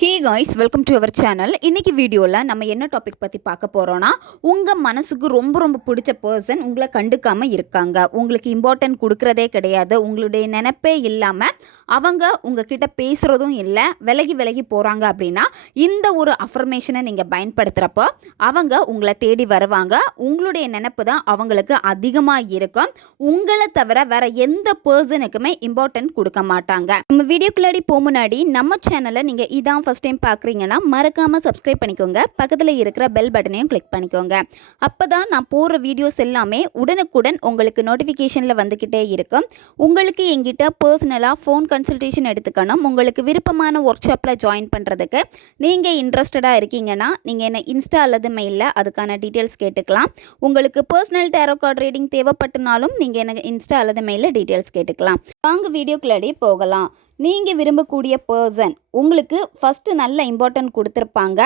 Hi guys welcome to our channel இன்றைக்கி வீடியோவில் நம்ம என்ன டாபிக் பற்றி பார்க்க போகிறோன்னா உங்கள் மனசுக்கு ரொம்ப ரொம்ப பிடிச்ச பர்சன் உங்களை கண்டுக்காமல் இருக்காங்க. உங்களுக்கு இம்பார்ட்டன்ட் கொடுக்குறதே கிடையாது. உங்களுடைய நினைப்பே இல்லாமல் அவங்க உங்ககிட்ட பேசுகிறதும் இல்லை விலகி விலகி போகிறாங்க அப்படின்னா இந்த ஒரு அஃபர்மேஷனை நீங்கள் பயன்படுத்துகிறப்போ அவங்க உங்களை தேடி வருவாங்க. உங்களுடைய நினப்பு தான் அவங்களுக்கு அதிகமாக இருக்கும். உங்களை தவிர வேற எந்த பர்சனுக்குமே இம்பார்ட்டன்ட் கொடுக்க மாட்டாங்க. நம்ம வீடியோக்குள்ளாடி போக முன்னாடி நம்ம சேனலை நீங்கள் இதான் ஃபஸ்ட் டைம் பார்க்குறீங்கன்னா மறக்காமல் சப்ஸ்கிரைப் பண்ணிக்கோங்க. பக்கத்தில் இருக்கிற பெல் பட்டனையும் கிளிக் பண்ணிக்கோங்க. அப்போ தான் நான் போடுற வீடியோஸ் எல்லாமே உடனுக்குடன் உங்களுக்கு நோட்டிஃபிகேஷனில் வந்துக்கிட்டே இருக்கும். உங்களுக்கு எங்கிட்ட பர்சனலாக ஃபோன் கன்சல்டேஷன் எடுத்துக்கணும். உங்களுக்கு விருப்பமான ஒர்க் ஷாப்பில் ஜாயின் பண்ணுறதுக்கு நீங்கள் இன்ட்ரெஸ்டடாக இருக்கீங்கன்னா நீங்கள் என்ன இன்ஸ்டா அல்லது மெயிலில் அதுக்கான டீட்டெயில்ஸ் கேட்டுக்கலாம். உங்களுக்கு பர்சனல் டேரோ கார்டு ரீடிங் தேவைப்பட்டனாலும் நீங்கள் எனக்கு இன்ஸ்டா அல்லது மெயிலில் டீட்டெயில்ஸ் கேட்டுக்கலாம். வாங்க வீடியோக்குள்ளாடி போகலாம். நீங்கள் விரும்பக்கூடிய பர்சன் உங்களுக்கு ஃபஸ்ட்டு நல்ல இம்பார்ட்டன்ட் கொடுத்துருப்பாங்க.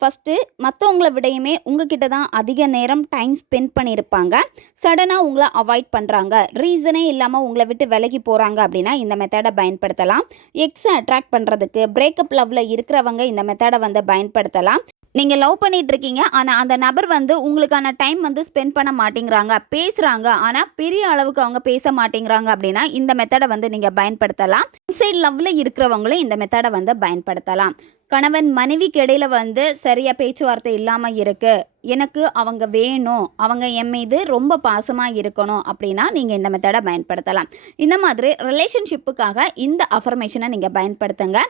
ஃபஸ்ட்டு மற்றவங்கள விடையுமே உங்ககிட்ட தான் அதிக நேரம் டைம் ஸ்பெண்ட் பண்ணியிருப்பாங்க. சடனாக உங்களை அவாய்ட் பண்ணுறாங்க ரீசனே இல்லாமல் உங்களை விட்டு விலகி போகிறாங்க அப்படின்னா இந்த மெத்தடை பயன்படுத்தலாம். எக்ஸை அட்ராக்ட் பண்ணுறதுக்கு பிரேக்கப் லவ்வில் இருக்கிறவங்க இந்த மெத்தடை வந்து பயன்படுத்தலாம். நீங்கள் லவ் பண்ணிகிட்ருக்கீங்க இருக்கீங்க ஆனால் அந்த நபர் வந்து உங்களுக்கான டைம் வந்து ஸ்பெண்ட் பண்ண மாட்டேங்கிறாங்க பேசுகிறாங்க ஆனால் பெரிய அளவுக்கு அவங்க பேச மாட்டேங்கிறாங்க அப்படின்னா இந்த மெத்தடை வந்து நீங்கள் பயன்படுத்தலாம். இன்சைட் லவ்வில் இருக்கிறவங்களும் இந்த மெத்தடை வந்து பயன்படுத்தலாம். கணவன் மனைவிக்கு இடையில் வந்து சரியாக பேச்சுவார்த்தை இல்லாமல் இருக்குது எனக்கு அவங்க வேணும் அவங்க என் மீது ரொம்ப பாசமாக இருக்கணும் அப்படின்னா நீங்கள் இந்த மெத்தடை பயன்படுத்தலாம். இந்த மாதிரி ரிலேஷன்ஷிப்புக்காக இந்த அஃபர்மேஷனை நீங்கள் பயன்படுத்துங்க.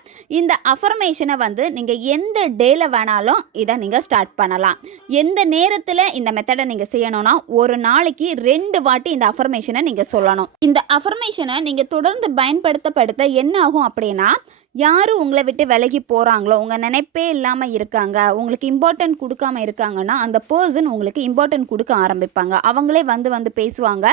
இந்த அஃபர்மேஷனை வந்து நீங்கள் எந்த டேல வேணாலும் இதை நீங்கள் ஸ்டார்ட் பண்ணலாம். எந்த நேரத்தில் இந்த மெத்தடை நீங்கள் செய்யணும்னா ஒரு நாளைக்கு ரெண்டு வாட்டி இந்த அஃபர்மேஷனை நீங்கள் சொல்லணும். இந்த அஃபர்மேஷனை நீங்கள் தொடர்ந்து பயன்படுத்தப்படுத்த என்ன ஆகும் அப்படின்னா யார் உங்களை விட்டு விலகி போகிறாங்களோ உங்கள் நினைப்பே இல்லாமல் இருக்காங்க உங்களுக்கு இம்பார்ட்டன்ட் கொடுக்காம இருக்காங்கன்னா அந்த பர்சன் உங்களுக்கு இம்பார்ட்டன்ட் கொடுக்க ஆரம்பிப்பாங்க. அவங்களே வந்து வந்து பேசுவாங்க.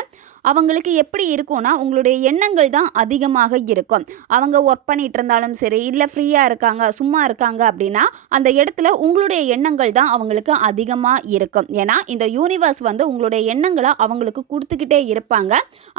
அவங்களுக்கு எப்படி இருக்கும்னா உங்களுடைய எண்ணங்கள் தான் அதிகமாக இருக்கும். அவங்க ஒர்க் பண்ணிட்டு இருந்தாலும் சரி இல்லை ஃப்ரீயாக இருக்காங்க சும்மா இருக்காங்க அப்படின்னா அந்த இடத்துல உங்களுடைய எண்ணங்கள் தான் அவங்களுக்கு அதிகமாக இருக்கும். ஏன்னா இந்த யூனிவர்ஸ் வந்து உங்களுடைய எண்ணங்களை அவங்களுக்கு கொடுத்துக்கிட்டே இருப்பாங்க.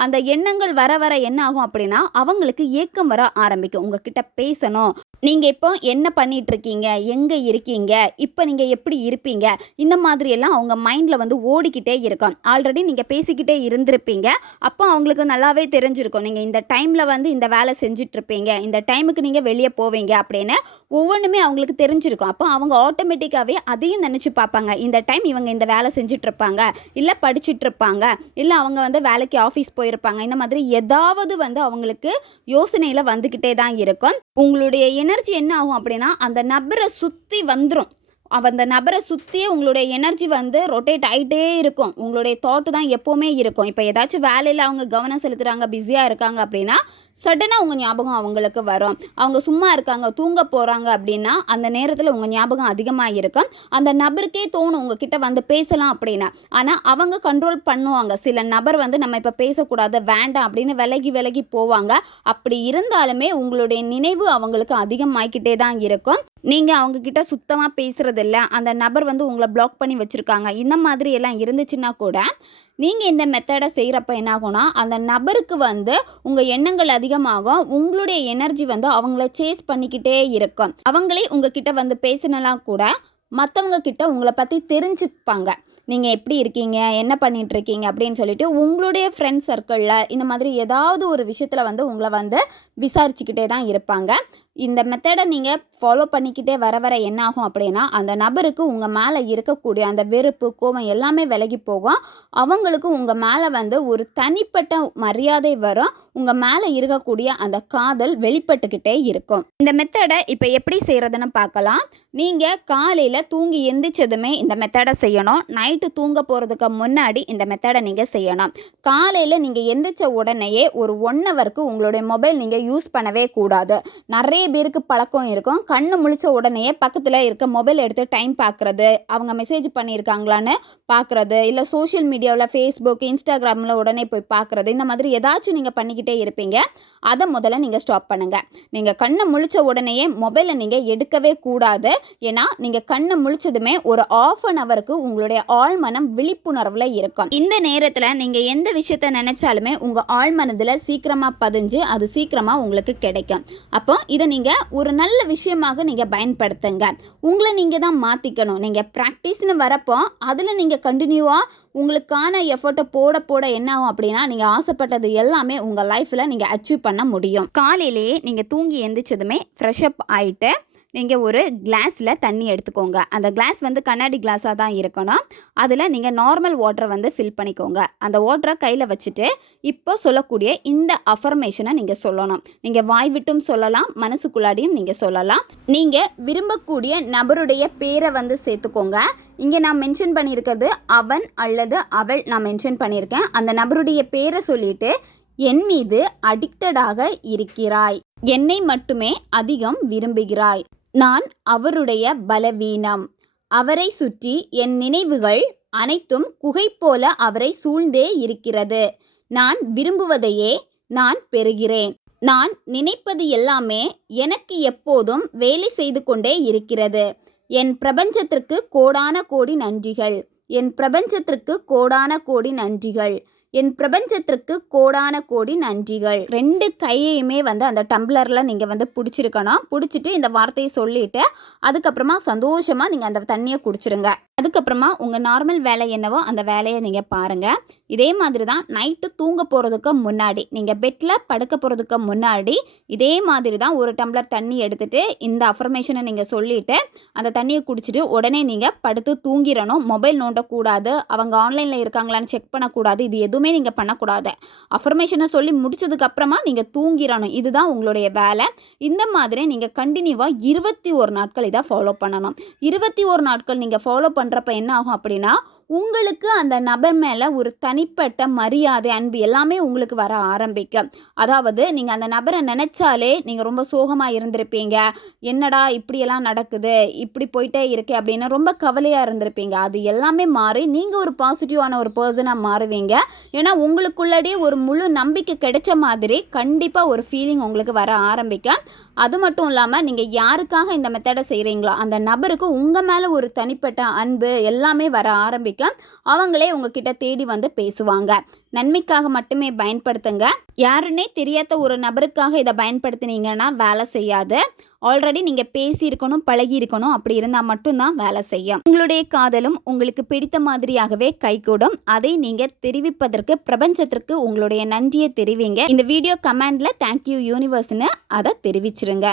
அந்த எண்ணங்கள் வர வர என்ன ஆகும் அப்படின்னா அவங்களுக்கு ஏக்கம் வர ஆரம்பிக்கும். உங்ககிட்ட பேசணும். நீங்கள் இப்போ என்ன பண்ணிட்டு இருக்கீங்க? எங்கே இருக்கீங்க? இப்போ நீங்கள் எப்படி இருப்பீங்க? இந்த மாதிரி எல்லாம் அவங்க மைண்டில் வந்து ஓடிக்கிட்டே இருக்கும் ஆல்ரெடி நீங்கள் பேசிக்கிட்டே இருந்திருப்பீங்க. அப்போ அவங்களுக்கு நல்லாவே தெரிஞ்சிருக்கும். நீங்கள் இந்த டைமில் வந்து இந்த வேலை செஞ்சிட்ருப்பீங்க இந்த டைமுக்கு நீங்கள் வெளியே போவீங்க அப்படின்னு ஒவ்வொன்றுமே அவங்களுக்கு தெரிஞ்சிருக்கும். அப்போ அவங்க ஆட்டோமேட்டிக்காகவே அதையும் நினச்சி பார்ப்பாங்க. இந்த டைம் இவங்க இந்த வேலை செஞ்சிட்ருப்பாங்க இல்லை படிச்சுட்டு இருப்பாங்க இல்லை அவங்க வந்து வேலைக்கு ஆஃபீஸ் போயிருப்பாங்க. இந்த மாதிரி ஏதாவது வந்து அவங்களுக்கு யோசனையில் வந்துக்கிட்டே தான் இருக்கும். உங்களுடைய எனர்ஜி என்ன ஆகும் அப்படின்னா அந்த நபரை சுற்றி வந்துடும் அந்த நபரை சுற்றியே உங்களுடைய எனர்ஜி வந்து ரொட்டேட் ஆகிட்டே இருக்கும். உங்களுடைய தாட்டு தான் எப்போவுமே இருக்கும். இப்போ ஏதாச்சும் வேலையில் அவங்க கவனம் செலுத்துகிறாங்க பிஸியாக இருக்காங்க அப்படின்னா சடனாக உங்கள் ஞாபகம் அவங்களுக்கு வரும். அவங்க சும்மா இருக்காங்க தூங்க போகிறாங்க அப்படின்னா அந்த நேரத்தில் உங்கள் ஞாபகம் அதிகமாக இருக்கும் அந்த நபருக்கே தோணும் உங்ககிட்ட வந்து பேசலாம் அப்படின்னா. ஆனால் அவங்க கண்ட்ரோல் பண்ணுவாங்க. சில நபர் வந்து நம்ம இப்போ பேசக்கூடாது வேண்டாம் அப்படின்னு விலகி விலகி போவாங்க. அப்படி இருந்தாலுமே உங்களுடைய நினைவு அவங்களுக்கு அதிகமாகிக்கிட்டே தான் இருக்கும். நீங்கள் அவங்கக்கிட்ட சுத்தமாக பேசுகிறதில்ல அந்த நபர் வந்து உங்களை பிளாக் பண்ணி வச்சுருக்காங்க. இந்த மாதிரி எல்லாம் இருந்துச்சுன்னா கூட நீங்கள் இந்த மெத்தடை செய்கிறப்ப என்ன ஆகும்னா அந்த நபருக்கு வந்து உங்கள் எண்ணங்கள் அதிகமாகும். உங்களுடைய எனர்ஜி வந்து அவங்கள சேஸ் பண்ணிக்கிட்டே இருக்கும். அவங்களே உங்ககிட்ட வந்து பேசினலாம் கூட மற்றவங்க கிட்ட உங்களை பற்றி தெரிஞ்சுப்பாங்க. நீங்கள் எப்படி இருக்கீங்க? என்ன பண்ணிகிட்ருக்கீங்க இருக்கீங்க? அப்படின்னு சொல்லிட்டு உங்களுடைய ஃப்ரெண்ட் சர்க்கிளில் இந்த மாதிரி ஏதாவது ஒரு விஷயத்தில் வந்து உங்களை வந்து விசாரிச்சுக்கிட்டே தான் இருப்பாங்க. இந்த மெத்தடை நீங்கள் ஃபாலோ பண்ணிக்கிட்டே வர வர என்ன ஆகும் அப்படின்னா அந்த நபருக்கு உங்கள் மேலே இருக்கக்கூடிய அந்த வெறுப்பு கோபம் எல்லாமே விலகி போகும். அவங்களுக்கு உங்கள் மேலே வந்து ஒரு தனிப்பட்ட மரியாதை வரும். உங்கள் மேலே இருக்கக்கூடிய அந்த காதல் வெளிப்பட்டுக்கிட்டே இருக்கும். இந்த மெத்தடை இப்போ எப்படி செய்கிறதுன்னு பார்க்கலாம். நீங்கள் காலையில் தூங்கி எந்திரிச்சதுமே இந்த மெத்தடை செய்யணும். நைட்டு தூங்க போகிறதுக்கு முன்னாடி இந்த மெத்தடை நீங்கள் செய்யணும். காலையில் நீங்கள் எந்திரிச்ச உடனேயே ஒரு ஒன் ஹவருக்கு உங்களுடைய மொபைல் நீங்கள் யூஸ் பண்ணவே கூடாது. நிறைய பேருக்கு பழக்கம் இருக்கும். கண்ணு முழிச்ச உடனேயே பக்கத்தில் இருக்க மொபைல் எடுத்து டைம் பார்க்குறது அவங்க மெசேஜ் பண்ணியிருக்காங்களான்னு பார்க்குறது இல்லை சோஷியல் மீடியாவில் ஃபேஸ்புக் இன்ஸ்டாகிராமில் உடனே போய் பார்க்குறது இந்த மாதிரி ஏதாச்சும் நீங்கள் பண்ணிக்கிட்டு இருப்பீங்க. அதை முதல்ல நீங்கள் ஸ்டாப் பண்ணுங்கள் நீங்கள் கண்ணை முழிச்ச உடனேயே மொபைலை நீங்கள் எடுக்கவே கூடாது. ஏன்னா நீங்கள் கண்ணை முழிச்சதுமே ஒரு ஆஃப் அன் ஹவருக்கு உங்களுடைய ஆழ்மனம் விழிப்புணர்வில் இருக்கும். இந்த நேரத்தில் நீங்கள் எந்த விஷயத்த நினச்சாலுமே உங்கள் ஆழ்மனதில் சீக்கிரமாக பதிஞ்சு அது சீக்கிரமாக உங்களுக்கு கிடைக்கும். அப்போ இதை நீங்கள் ஒரு நல்ல விஷயமாக நீங்கள் பயன்படுத்துங்க. உங்களை நீங்கள் தான் மாற்றிக்கணும் நீங்கள் ப்ராக்டிஸ்னு வரப்போ அதில் நீங்கள் கண்டினியூவாக உங்களுக்கான எஃபர்ட்டை போட போட என்ன ஆகும் அப்படின்னா நீங்கள் ஆசைப்பட்டது எல்லாமே உங்கள் லைஃப்பில் நீங்கள் அச்சீவ் பண்ண முடியும். காலையிலேயே நீங்கள் தூங்கி எந்திரிச்சதுமே ஃப்ரெஷ் அப் ஆகிட்டு நீங்கள் ஒரு கிளாஸில் தண்ணி எடுத்துக்கோங்க. அந்த கிளாஸ் வந்து கண்ணாடி கிளாஸாக தான் இருக்கணும். அதில் நீங்கள் நார்மல் வாட்டரை வந்து ஃபில் பண்ணிக்கோங்க. அந்த வாட்டரை கையில் வச்சுட்டு இப்போ சொல்லக்கூடிய இந்த அஃபர்மேஷனை நீங்கள் சொல்லணும். நீங்கள் வாய் விட்டும் சொல்லலாம் மனசுக்குள்ளாடியும் நீங்கள் சொல்லலாம். நீங்கள் விரும்பக்கூடிய நபருடைய பேரை வந்து சேர்த்துக்கோங்க. இங்கே நான் மென்ஷன் பண்ணியிருக்கிறது அவன் அல்லது அவள் நான் மென்ஷன் பண்ணியிருக்கேன். அந்த நபருடைய பேரை சொல்லிட்டு என் மீது அடிக்டடாக இருக்கிறாய். என்னை மட்டுமே அதிகம் விரும்புகிறாய். நான் அவருடைய பலவீனம். அவரை சுற்றி என் நினைவுகள் அனைத்தும் குகை போல அவரை சூழ்ந்தே இருக்கிறது. நான் விரும்புவதையே நான் பெறுகிறேன். நான் நினைப்பது எல்லாமே எனக்கு எப்போதும் வேலை செய்து கொண்டே இருக்கிறது. என் பிரபஞ்சத்திற்கு கோடான கோடி நன்றிகள். என் பிரபஞ்சத்திற்கு கோடான கோடி நன்றிகள். என் பிரபஞ்சத்திற்கு கோடான கோடி நன்றிகள். ரெண்டு கையையுமே வந்து அந்த டம்ளரில் நீங்கள் வந்து பிடிச்சிருக்கணும். பிடிச்சிட்டு இந்த வார்த்தையை சொல்லிவிட்டு அதுக்கப்புறமா சந்தோஷமாக நீங்கள் அந்த தண்ணியை குடிச்சிருங்க. அதுக்கப்புறமா உங்கள் நார்மல் வேலை என்னவோ அந்த வேலையை நீங்கள் பாருங்கள் இதே மாதிரி தான் நைட்டு தூங்க போகிறதுக்கு முன்னாடி நீங்கள் பெட்டில் படுக்க போகிறதுக்கு முன்னாடி இதே மாதிரி தான் ஒரு டம்ளர் தண்ணி எடுத்துகிட்டு இந்த அஃபர்மேஷனை நீங்கள் சொல்லிவிட்டு அந்த தண்ணியை குடிச்சிட்டு உடனே நீங்கள் படுத்து தூங்கிடணும். மொபைல் நோண்டக்கூடாது. அவங்க ஆன்லைனில் இருக்காங்களான்னு செக் பண்ணக்கூடாது. இது எதுவுமே நீங்கள் பண்ணக்கூடாது. அஃபர்மேஷனை சொல்லி முடிச்சதுக்கப்புறமா நீங்கள் தூங்கிடணும். இதுதான் உங்களுடைய வேலை. இந்த மாதிரி நீங்கள் கண்டினியூவாக இருபத்தி ஒரு நாட்கள் இதை ஃபாலோ பண்ணணும். இருபத்தி ஒரு நாட்கள் நீங்கள் ஃபாலோ பண்ண பண்ணுறப்ப என்ன ஆகும் அப்படின்னா உங்களுக்கு அந்த நபர் மேலே ஒரு தனிப்பட்ட மரியாதை அன்பு எல்லாமே உங்களுக்கு வர ஆரம்பிக்கும். அதாவது நீங்கள் அந்த நபரை நினச்சாலே நீங்கள் ரொம்ப சோகமாக இருந்திருப்பீங்க. என்னடா இப்படியெல்லாம் நடக்குது? இப்படி போயிட்டே இருக்கே அப்படின்னு ரொம்ப கவலையாக இருந்திருப்பீங்க. அது எல்லாமே மாறி நீங்கள் ஒரு பாசிட்டிவான ஒரு பர்சனாக மாறுவீங்க. ஏன்னா உங்களுக்குள்ளடியே ஒரு முழு நம்பிக்கை கிடைச்ச மாதிரி கண்டிப்பாக ஒரு ஃபீலிங் உங்களுக்கு வர ஆரம்பிக்கும். அது மட்டும் இல்லாமல் நீங்கள் யாருக்காக இந்த மெத்தடை செய்கிறீங்களோ அந்த நபருக்கு உங்கள் மேலே ஒரு தனிப்பட்ட அன்பு எல்லாமே வர ஆரம்பிக்கும். அவங்களே உங்ககிட்ட தேடி வந்து பேசுவாங்க. நன்மைக்காக மட்டுமே பயன்படுத்துங்க. யாருன்னே தெரியாத ஒரு நபருக்காக இதை பயன்படுத்தினீங்கன்னா வேலை செய்யாது. ஆல்ரெடி நீங்கள் பேசியிருக்கணும் பழகி இருக்கணும் அப்படி இருந்தால் மட்டும்தான் வேலை செய்யும். உங்களுடைய காதலும் உங்களுக்கு பிடித்த மாதிரியாகவே கைகூடும். அதை நீங்கள் தெரிவிப்பதற்கு பிரபஞ்சத்திற்கு உங்களுடைய நன்றியை தெரிவிங்க. இந்த வீடியோ கமெண்ட்ல தேங்க்யூ யூனிவர்ஸ்னு அதை தெரிவிச்சிருங்க.